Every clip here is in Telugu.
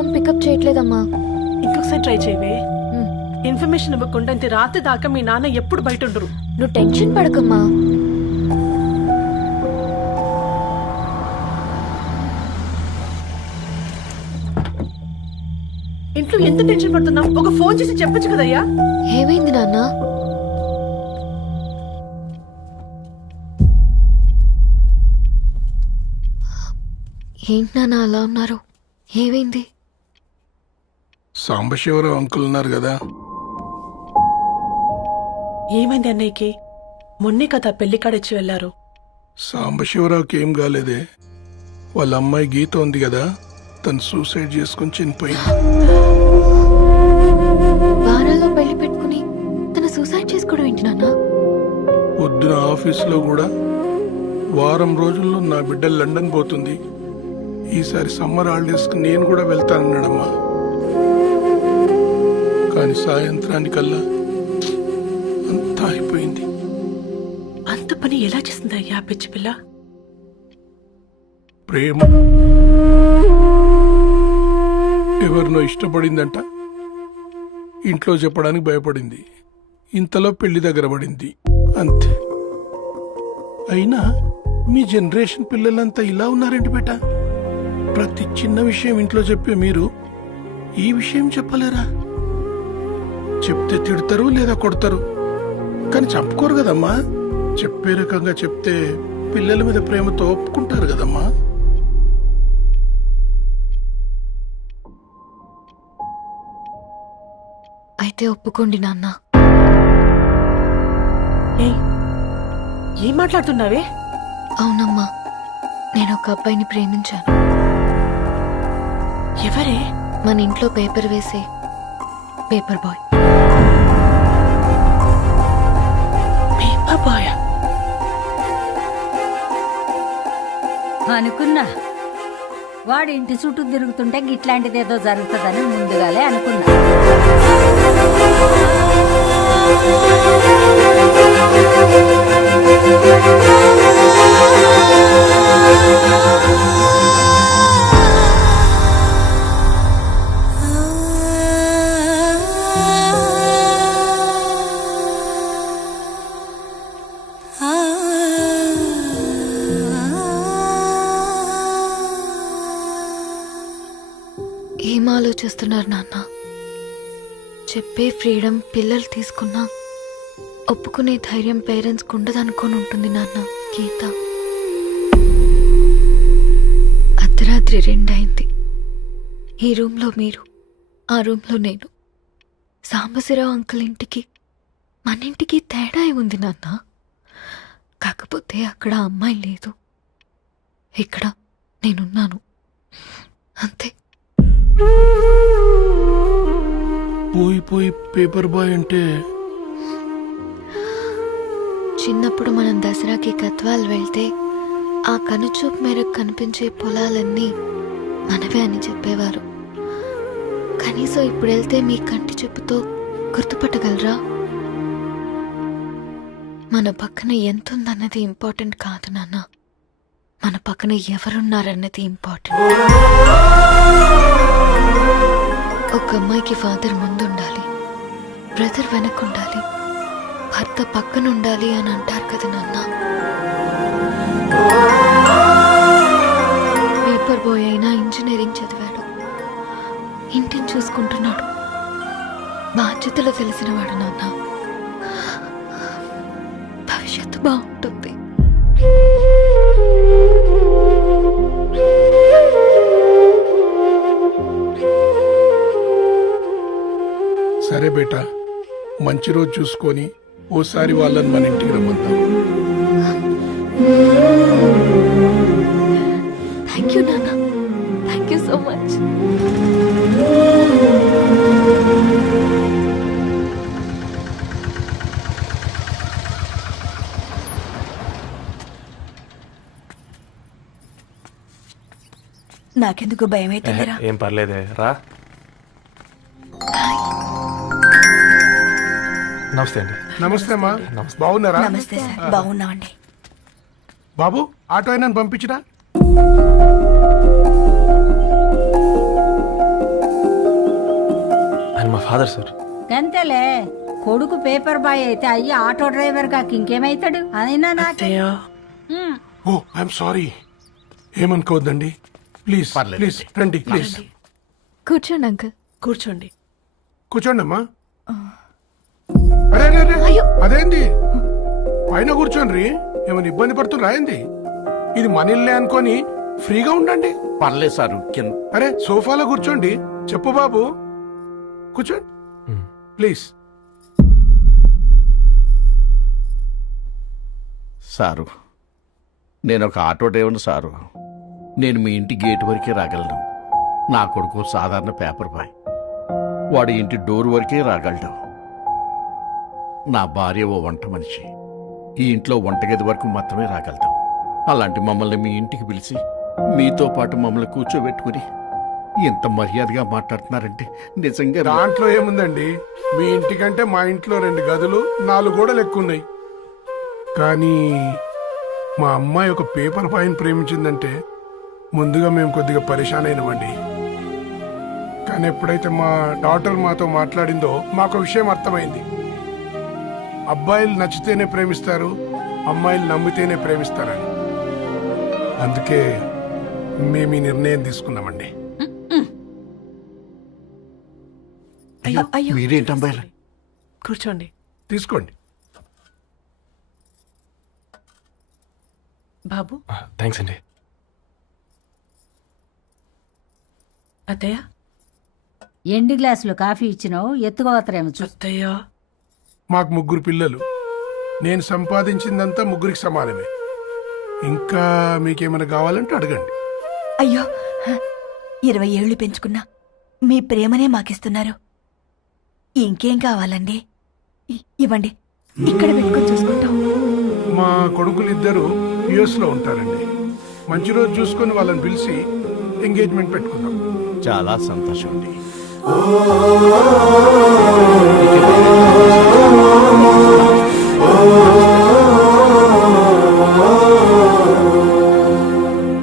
Phone pickup చేయట్లేదమ్మా. ఇంకొకసారి ట్రై చేయవే. ఇన్ఫర్మేషన్ ఇవ్వకుండా ఇంత రాత్రి దాకా మీ నాన్న ఎప్పుడు బయట ఉండరు. నువ్వు టెన్షన్ పడకమ్మా. ఇంట్లో ఎంత టెన్షన్ పడుతున్నావు? ఒక ఫోన్ చేసి చెప్పొచ్చు కదయ్యా. ఏమైంది నాన్న? ఏంటి నాన్న అలా ఉన్నారు? ఏమైంది? సాంబశివరావు అంకుల్ ఉన్నారు కదా. ఏమైంది అన్నయ్యకి? మొన్నే కదా పెళ్లి కాడొచ్చి వెళ్లారు. సాంబశివరావుకి ఏం కాలేదే. వాళ్ళ అమ్మాయి గీత ఉంది కదా, తను సూసైడ్ చేసుకుని చనిపోయింది. వారాల్లో పెళ్లి పెట్టుకుని తన సూసైడ్ చేసుకోవడం ఏంటి నాన్న? పొద్దున ఆఫీసులో కూడా వారం రోజుల్లో నా బిడ్డ లండన్ పోతుంది, ఈసారి సమ్మర్ హాలిడేస్కి నేను కూడా వెళ్తానన్నాడమ్మా. కానీ సాయంత్రానికల్లా అంతా అయిపోయింది. అంత పని ఎలా చేస్తుందయ్యా పిచ్చి పిల్ల? ప్రేమ ఎవరినో ఇష్టపడిందంట, ఇంట్లో చెప్పడానికి భయపడింది. ఇంతలో పెళ్లి దగ్గర పడింది, అంతే. అయినా మీ జనరేషన్ పిల్లలంతా ఇలా ఉన్నారేంటి బేట? ప్రతి చిన్న విషయం ఇంట్లో చెప్పే మీరు ఈ విషయం చెప్పలేరా? చెప్తే తిడతారు లేదా కొడతారు, కానీ చెప్పుకోరు కదమ్మా. చెప్పే రకంగా చెప్తే పిల్లల మీద ప్రేమతో ఒప్పుకుంటారు కదమ్మా. అయితే ఒప్పుకోండి నాన్న. ఏం మాట్లాడుతున్నావే? అవునమ్మా, నేను ఒక అబ్బాయిని ప్రేమించాను. ఎవరే? మన ఇంట్లో పేపర్ వేసే పేపర్ బాయ్. పేపర్ బాయ్ అనుకున్నా. వాడి ఇంటి చుట్టూ తిరుగుతుంటే గిట్లాంటిదేదో జరుగుతుందని ముందుగాలే అనుకున్నా. ఏం ఆలోచిస్తున్నారు నాన్న? చెప్పే ఫ్రీడమ్ పిల్లలు తీసుకున్నా ఒప్పుకునే ధైర్యం పేరెంట్స్కి ఉండదనుకొని ఉంటుంది నాన్న. గీత అర్ధరాత్రి 2 అయింది. ఈ రూమ్లో మీరు, ఆ రూమ్లో నేను. సాంబశివరావు అంకుల్ ఇంటికి మన ఇంటికి తేడా ఏముంది నాన్న? కాకపోతే అక్కడ అమ్మాయి లేదు, ఇక్కడ నేనున్నాను, అంతే. పోయి పేపర్ బాయ్ అంటే చిన్నప్పుడు మనం దసరాకి గద్వాల్ వెళ్తే ఆ కనుచూపు మేరకు కనిపించే పొలాలన్నీ మనవే అని చెప్పేవారు. కనీసం ఇప్పుడు వెళ్తే మీ కంటి చూపుతో గుర్తుపట్టగలరా? మన పక్కన ఎంతుందన్నది ఇంపార్టెంట్ కాదు నాన్న, మన పక్కన ఎవరున్నారన్నది ఇంపార్టెంట్. ఒక అమ్మాయికి ఫాదర్ ముందుండాలి, బ్రదర్ వెనకుండాలి, భర్త పక్కన ఉండాలి అని అంటారు కదా నాన్న. పేపర్ బాయ్ అయినా ఇంజనీరింగ్ చదివాడు, ఇంటిని చూసుకుంటున్నాడు, బాధ్యతలు తెలిసినవాడు నాన్న. భవిష్యత్తు బాగుంటుంది. సరే బేటా, మంచి రోజు చూసుకొని ఓసారి వాళ్ళని మన ఇంటికి రమ్మందాం. థ్యాంక్ యూ నాన్న, థ్యాంక్ యూ సో మచ్. నాకెందుకు భయం అవుతుందిరా? ఏం పర్లేదే, రా. నమస్తే అండి. నమస్తే అమ్మా, బాగున్నారా? నమస్తే సార్, బాగున్నామండి. బాబు, ఆటో అయినా పంపించరా? మా ఫాదర్ సార్. గంతేలే, కొడుకు పేపర్ బాయ్ అయితే అయ్యి ఆటో డ్రైవర్ కాక ఇంకేమైతాడు? అయినా నాకు అత్తయ్య ఓ ఐఎమ్ సారీ, ఏమనుకోవద్దండి. ప్లీజ్ ప్లీజ్ రండి, ప్లీజ్ కూర్చోండి అంకుల్. కూర్చోండి. కూర్చోండి అమ్మా. అరే అరే, అరే అదేంది పైన కూర్చోండి, ఏమైనా ఇబ్బంది పడుతున్నా ఏంది? ఇది మన ఇల్లే అనుకొని ఫ్రీగా ఉండండి. పర్లేదు సారు కింద. అరే సోఫాలో కూర్చోండి. చెప్పు బాబు, కూర్చోండి ప్లీజ్. సారు, నేను ఒక ఆటో డ్రైవర్ని సారు. నేను మీ ఇంటి గేట్ వరకే రాగలను. నా కొడుకు సాధారణ పేపర్ బాయ్, వాడి ఇంటి డోర్ వరకే రాగలడు. నా భార్య ఓ వంట మనిషి, ఈ ఇంట్లో వంటగది వరకు మాత్రమే రాగలుగుతాం. అలాంటి మమ్మల్ని మీ ఇంటికి పిలిచి మీతో పాటు మమ్మల్ని కూర్చోబెట్టుకుని ఇంత మర్యాదగా మాట్లాడుతున్నారంటే నిజంగా దాంట్లో ఏముందండి, మీ ఇంటికంటే మా ఇంట్లో 2 గదులు 4 గోడలు ఎక్కువ ఉన్నాయి. కానీ మా అమ్మాయి ఒక పేపర్ బాయ్ని ప్రేమించిందంటే ముందుగా మేము కొద్దిగా పరేషాన్ అయినామండి. కానీ ఎప్పుడైతే మా డాటర్ మాతో మాట్లాడిందో మాకు విషయం అర్థమైంది. అబ్బాయిలు నచ్చితేనే ప్రేమిస్తారు, అమ్మాయిలు నమ్మితేనే ప్రేమిస్తారని. అందుకే మేము ఈ నిర్ణయం తీసుకున్నామండి. అయ్యో మీరేంటి అమ్మాయిలు? కూర్చోండి. తీసుకోండి. బాబు. థ్యాంక్స్ అండి. అత్తయ్య. ఎండి గ్లాసులో కాఫీ ఇచ్చినావు, ఎత్తుకోవతరేమో చూ. అత్తయ్య. మాకు 3 పిల్లలు. నేను సంపాదించిందంతా 3కి సమానమే. ఇంకా మీకేమైనా కావాలంటే అడగండి. అయ్యో 20 ఏళ్లు పెంచుకున్నా మీ ప్రేమనే మాకిస్తున్నారు. ఇంకేం కావాలండి? ఇవ్వండి, ఇక్కడ పెట్టుకొని చూసుకుంటాం. మా కొడుకులిద్దరూ యుఎస్ లో ఉంటారండి. మంచి రోజు చూసుకొని వాళ్ళని పిలిచి ఎంగేజ్మెంట్ పెట్టుకుందాం. చాలా సంతోషం అండి.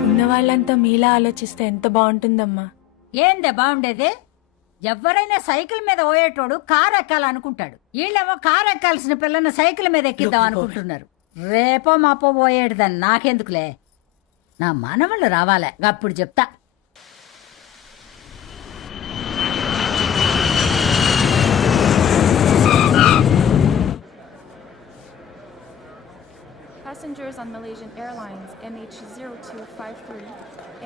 ఉన్న వాళ్ళంతా మీలా ఆలోచిస్తే ఎంత బాగుంటుందమ్మా. ఏందే బాగుండేది? ఎవరైనా సైకిల్ మీద పోయేటోడు కారు ఎక్కాలనుకుంటాడు. వీళ్ళేమో కారు ఎక్కాల్సిన పిల్లని సైకిల్ మీద ఎక్కిద్దాం అనుకుంటున్నారు. రేపో మాపో పోయేడుదని నాకెందుకులే, నా మనవాళ్ళు రావాలే, అప్పుడు చెప్తా. Passengers on Malaysian Airlines MH0253,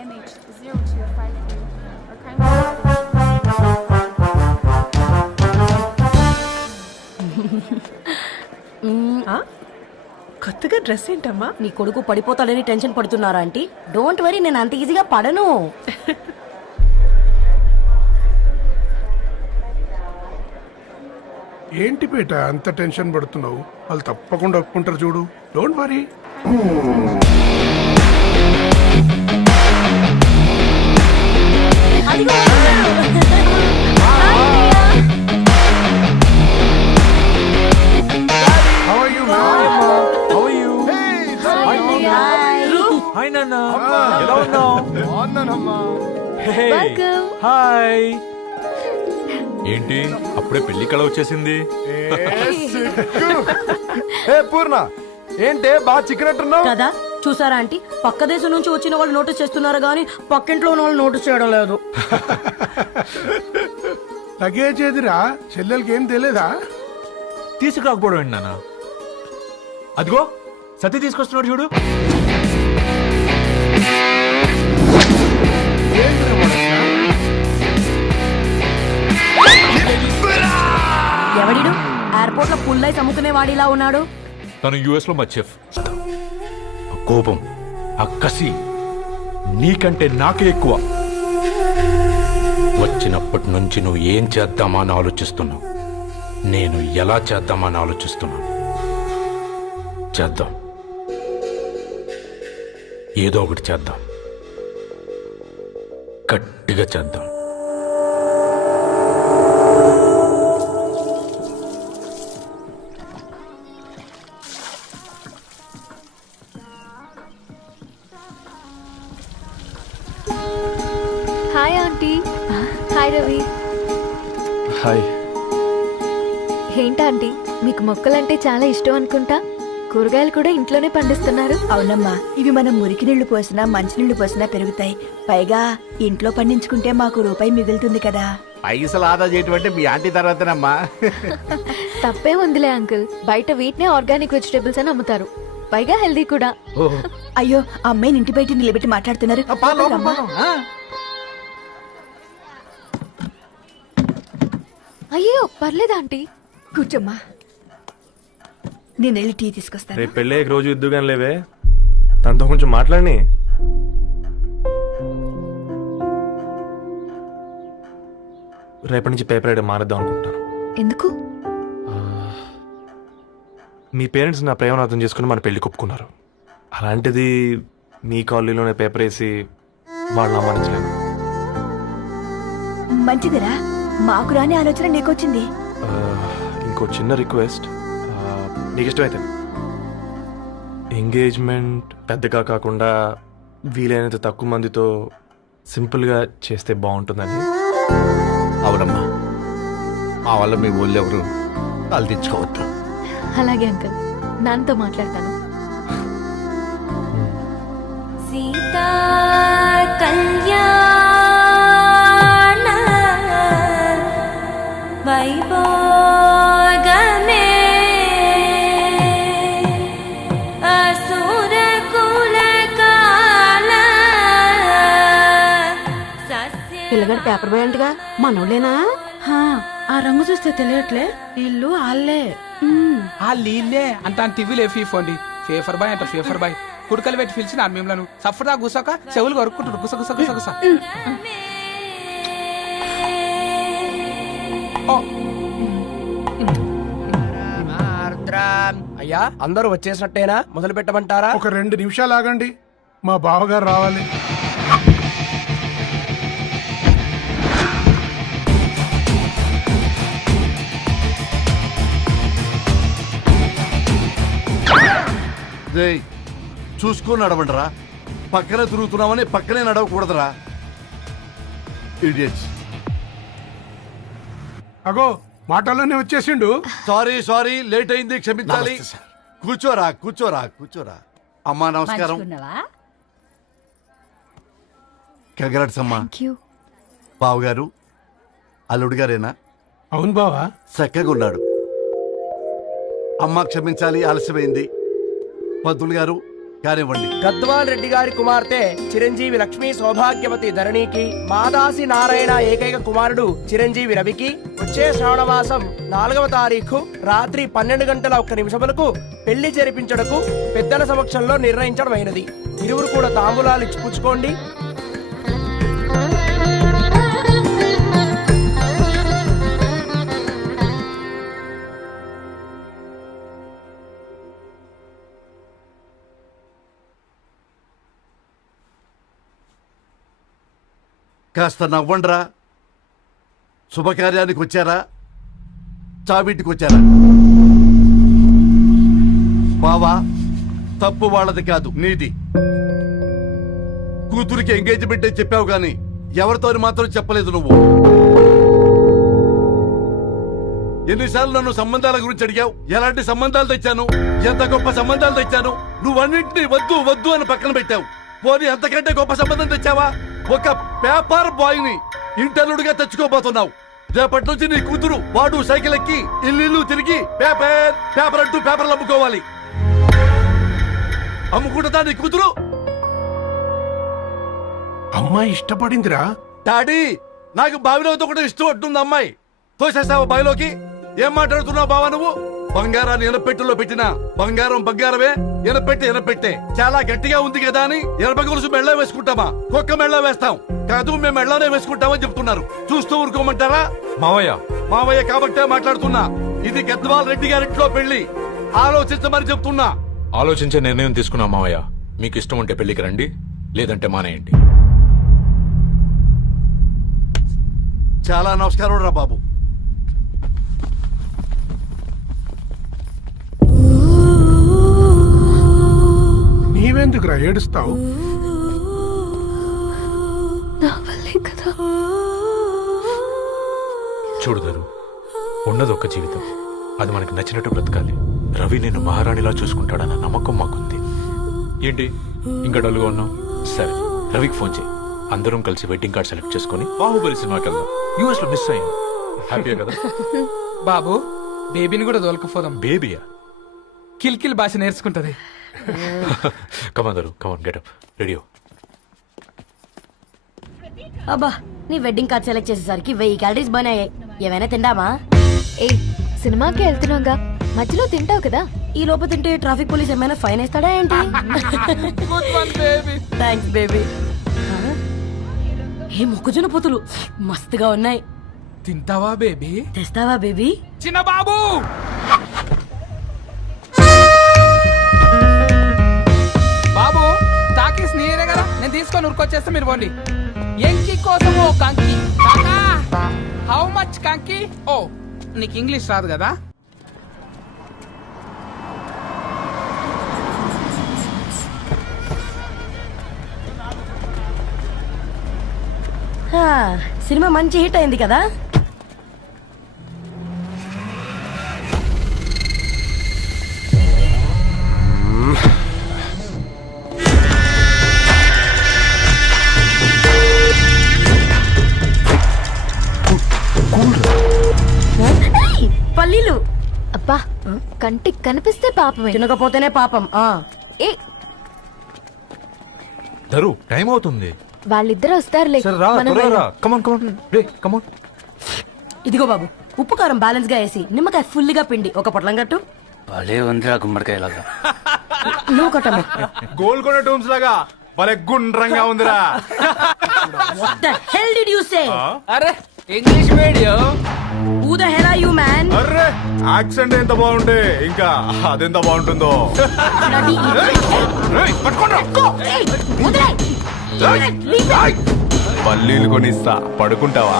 MH0253 are కొత్తగా డ్రెస్ ఏంటమ్మా? నీ కొడుకు పడిపోతాడని టెన్షన్ పడుతున్నారా ఆంటీ? డోంట్ వరీ, నేను అంత ఈజీగా పడను. ఏంటి పేట అంత టెన్షన్ పడుతున్నావు? వాళ్ళు తప్పకుండా ఒప్పుకుంటారు చూడు. Don't worry. How are you, man? How are you? Hi నాన్న, ఎలా ఉన్నావు? హాయ్. ఏంటి అప్పుడే పెళ్లి కళ వచ్చేసింది? పూర్ణ ఏంటే బాగా చిక్కినట్టున్నావు కదా, చూసారా ఆంటీ? పక్క దేశం నుంచి వచ్చిన వాళ్ళు నోటీస్ చేస్తున్నారు కానీ పక్కింట్లో ఉన్న వాళ్ళు నోటీస్ చేయడం లేదు. లగేజ్ ఏదిరా? చెల్లెలకి ఏం తెలియదా? తీసుకురాకపోవడం ఏంటి నాన్న? అదిగో సతీ తీసుకొస్తున్నాడు చూడు. ఎవడిడు ఎయిర్పోర్ట్ లో పుల్లై అమ్ముకునే వాడిలా ఉన్నాడు? తను యుఎస్ లో మా చెఫ్. ఆ కోపం, ఆ కసి నీకంటే నాకే ఎక్కువ. వచ్చినప్పటి నుంచి నువ్వు ఏం చేద్దామా అని ఆలోచిస్తున్నావు, నేను ఎలా చేద్దామా అని ఆలోచిస్తున్నాను. చేద్దాం, ఏదో ఒకటి చేద్దాం, గట్టిగా చేద్దాం. Hi aunty. Hi Ravi. Hi. ఏంటా ఆంటీ, మీకు మొక్కలంటే చాలా ఇష్టం అనుకుంటా. కూరగాయలు కూడా ఇంట్లోనే పండిస్తున్నారు. అవునమ్మా, ఇవి మనం మురికి నీళ్లు పోసినా మంచినీళ్లు పోసినా పెరుగుతాయి. పైగా ఇంట్లో పండించుకుంటే మాకు రూపాయి మిగులుతుంది కదా. పైసలు ఆదా చేయటం అంటే మీ ఆంటీ తర్వాతనమ్మా. తప్పే ఉందిలే అంకుల్, బయట వీటినే ఆర్గానిక్ వెజిటేబుల్స్ అని అమ్ముతారు, పైగా హెల్దీ కూడా. అయ్యో, అమ్మాయిని ఇంటి బయట నిలబెట్టి మాట్లాడుతున్నారు. రమ్మా. అయ్యో పర్లేదు ఆంటీ, కూర్చోమ్మా, నేను వెళ్ళి టీ తీసుకొస్తాను. రేపు పెళ్ళే రోజు ఇద్దుగాని లేవే, తనతో కొంచెం మాట్లాడి. రేపటి నుంచి పేపర్ రైడ్ మానేద్దాం అనుకుంటాను. ఎందుకు? మీ పేరెంట్స్ నా ప్రేమను అర్థం చేసుకుని మన పెళ్లి కొప్పుకున్నారు. అలాంటిది మీ కాలనీలోనే పేపర్ వేసి వాళ్ళని అమ్మానించలేను. మంచిదిరా, మాకు రాని ఆలోచన నీకొచ్చింది. ఇంకో చిన్న రిక్వెస్ట్, నీకు ఇష్టమైతే ఎంగేజ్మెంట్ పెద్దగా కాకుండా వీలైనంత తక్కువ మందితో సింపుల్గా చేస్తే బాగుంటుందని. అవునమ్మా, మా వల్ల మీ ఊళ్ళో ఎవరు కాలు తెచ్చుకోవద్దు. అలాగే అంకుల్, నాన్నతో మాట్లాడతాను. సీతా కళ్యాణ వైభోగమే అసుర కుల కాల పిల్లగాడు పేపర్ బాయ్ అంటగా మనోళ్ళేనా? ఆ రంగు చూస్తే తెలియట్లే, ఇల్లు ఆళ్ళే. నీళ్ళే అంత టీవీలో ఫీఫోండి, ఫేఫర్ బాయ్ అంట ఫేఫర్ బాయ్. కుడుకలు పెట్టి పిలిచిన మిమ్మల్ని సఫర్దా గుసక చెవులు కొరుక్కుంటారు, గుస గుస గుస గుస. అయ్యా, అందరూ వచ్చేసినట్టేనా? మొదలు పెట్టమంటారా? ఒక 2 నిమిషాలు ఆగండి, మా బావగారు రావాలి. చూసుకొని నడవండిరా, పక్కనే తిరుగుతున్నామని పక్కనే నడవకూడదురా. ఇడియట్స్. అగో మాటల్లోనే వచ్చేసిండు. సారీ సారీ, లేట్ అయింది, క్షమించాలి. కూర్చోరా కూర్చోరా కూర్చోరా. అమ్మా నమస్కారం. కంగ్రాట్స్ అమ్మా. బావగారు అల్లుడు గారేనా? అవును బావా. చక్కగా ఉన్నాడు. అమ్మ క్షమించాలి, ఆలస్యమైంది. పంతులు గారు కానివ్వండి. గద్వాల్ రెడ్డి గారి కుమార్తె చిరంజీవి లక్ష్మీ సౌభాగ్యవతి ధరణికి, మాదాసి నారాయణ ఏకైక కుమారుడు చిరంజీవి రవికి వచ్చే శ్రావణ మాసం 4వ తారీఖు రాత్రి 12:01 పెళ్లి జరిపించడకు పెద్దల సమక్షంలో నిర్ణయించడమైనది. ఇరువురు కూడా తాంబూలాలు ఇచ్చి పుచ్చుకోండి. కాస్త నవ్వండ్రా. శుభకార్యానికి వచ్చారా, చావింటికి వచ్చారా? బావా, తప్పు వాళ్ళది కాదు, నీది. కూతురికి ఎంగేజ్మెంట్ అని చెప్పావు గాని ఎవరితో మాత్రం చెప్పలేదు నువ్వు. ఎన్నిసార్లు నన్ను సంబంధాల గురించి అడిగావు, ఎలాంటి సంబంధాలు తెచ్చాను, ఎంత గొప్ప సంబంధాలు తెచ్చాను. నువ్వన్నింటినీ వద్దు వద్దు అని పక్కన పెట్టావు. పోనీ అంతకంటే గొప్ప సంబంధం తెచ్చావా? ఒక పేపర్ బాయ్ ని ఇంటర్లుడిగా తెచ్చుకోబోతున్నావు. రేపటి నుంచి నీ కూతురు వాడు సైకిల్ ఎక్కి ఇల్లు తిరిగి పేపర్ పేపర్ అంటూ పేపర్లు అమ్ముకోవాలి. అమ్ముకుంటుందా నీ కూతురు? అమ్మాయి ఇష్టపడిందిరా. డాడీ, నాకు బావిలో కూడా ఇష్టం ఉంటుంది. అమ్మాయి తోసేస్తావా బావిలోకి? ఏం మాట్లాడుతున్నావు బావా నువ్వు? బంగారాన్ని ఎనపెట్టులో పెట్టినా బంగారం బంగారమే, ఎనపెట్టే ఎనపెట్టే. చాలా గట్టిగా ఉంది కదా అని ఎనప గొలుసు మెళ్ళ వేసుకుంటామా? కుక్క మెళ్ళ వేస్తాం కాదు, మేము మెళ్ళనే వేసుకుంటామని చెప్తున్నారు. చూస్తూ ఊరుకోమంటారా? మావయ్య మావయ్య కాబట్టే మాట్లాడుతున్నా. ఇది గద్వాల్ రెడ్డి గారింట్లో పెళ్లి, ఆలోచించమని చెప్తున్నా. ఆలోచించే నిర్ణయం తీసుకున్నా మావయ్య. మీకు ఇష్టం ఉంటే పెళ్లికి రండి, లేదంటే మానేయండి. చాలా నమస్కారం రా బాబు. నీవెందుకురా ఏడుస్తావు? చూడుదరు, ఉన్నది ఒక్క జీవితం, అది మనకి నచ్చినట్టు బ్రతకాలి. రవి నేను మహారాణిలా చూసుకుంటాడన్న నమ్మకం మాకుంది. ఏంటి ఇంకా డల్గా ఉన్నాం? సరే, రవికి ఫోన్ చేయి. అందరం కలిసి వెడ్డింగ్ కార్డ్ సెలెక్ట్ చేసుకుని బాహుబలి సినిమాకి వెళ్దాం. యూఎస్ లో మిస్ అయ్యాం. హ్యాపీయా కదా? బాబు బేబీని కూడా దొరకపోదాం. బేబీయా? కిల్కిల్ భాష నేర్చుకుంటది. కమాందరు కమాన్ గెటప్ రెడీ. అబ్బా, నీ వెడ్డింగ్ కార్డ్ సెలెక్ట్ చేసేసరికి 1000 క్యాలరీస్ బర్న్ అయ్యాయి. ఏమైనా తిందామా? ఏ సినిమాకి వెళ్తున్నాగా, మధ్యలో తింటావు కదా. ఈ లోపు తింటే ట్రాఫిక్ పోలీస్ ఏమైనా ఫైన్ వేస్తాడా ఏంటి? Thanks baby. ఏ మొక్కజొన్న పొతులు మస్తుగా ఉన్నాయి. తింటావా బేబీ? తెస్తావా బేబీ? చిన్న బాబు బాబు టాకీస్ నీరే కదా, నేను తీసుకొని ఉరికొచ్చేస్తా, మీరు పోండి. ఎంకి కోసం ఓ కంకి. హౌ మచ్ కంకి? ఓ నీకు ఇంగ్లీష్ రాదు కదా. సినిమా మంచి హిట్ అయింది కదా. పల్లీలు అబ్బా, కంటికి కనిపిస్తే పాపమే, తినకపోతేనే పాపం. ఏ ధరు, టైం అవుతుంది. వాళ్ళిద్దరు వస్తారులే. మనం వెళ్దాం. కమాన్ కమాన్ రే కమాన్. ఇదిగో బాబు, ఉప్పు కారం బ్యాలెన్స్ గా వేసి నిమ్మకాయ ఫుల్ గా పిండి ఒక పొట్లం కట్టు. భలే ఉందిరా గుమ్మడికాయలాగా. నువ్వు కట్టమ్మా. గోల్కొండ టూమ్స్ లాగా భలే గుండ్రంగా ఉందిరా. What the hell did you say? అరే English medium. Who the hell are you, man? Array accent ఎంత బాగుంటే ఇంకా అదెంత బాగుంటుందో. Bloody పల్లీలు కొనిస్తా, పడుకుంటావా?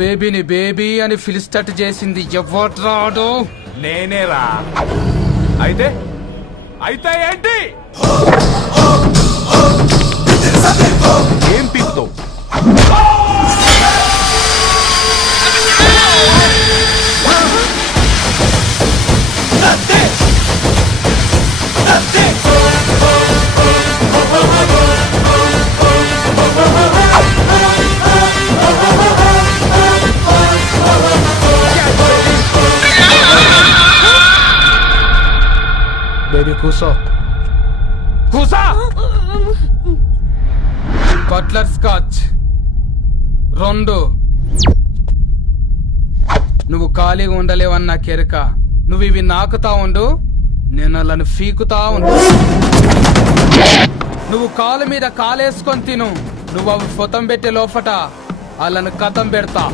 బేబీని బేబీ అని పిలిచేటట్టు చేసింది ఎవరు రాడు? నేనేరా. అయితే అయితే ఏంటి? ఏం పీకుతావు? బేబీ కూసో. కూసా. Butler scotch 2. నువ్వు ఖాళీగా ఉండలేవన్న కెరక. నువ్వు ఇవి నాకుతా ఉండు, నేను వాళ్ళని ఫీకుతా ఉండు. నువ్వు కాలు మీద కాలేసుకొని తిను. నువ్వు అవి ఫొతం పెట్టే లోపట వాళ్ళని కథం పెడతా.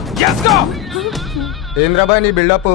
ఏంద్రాబాయ్ నీ బిల్డప్?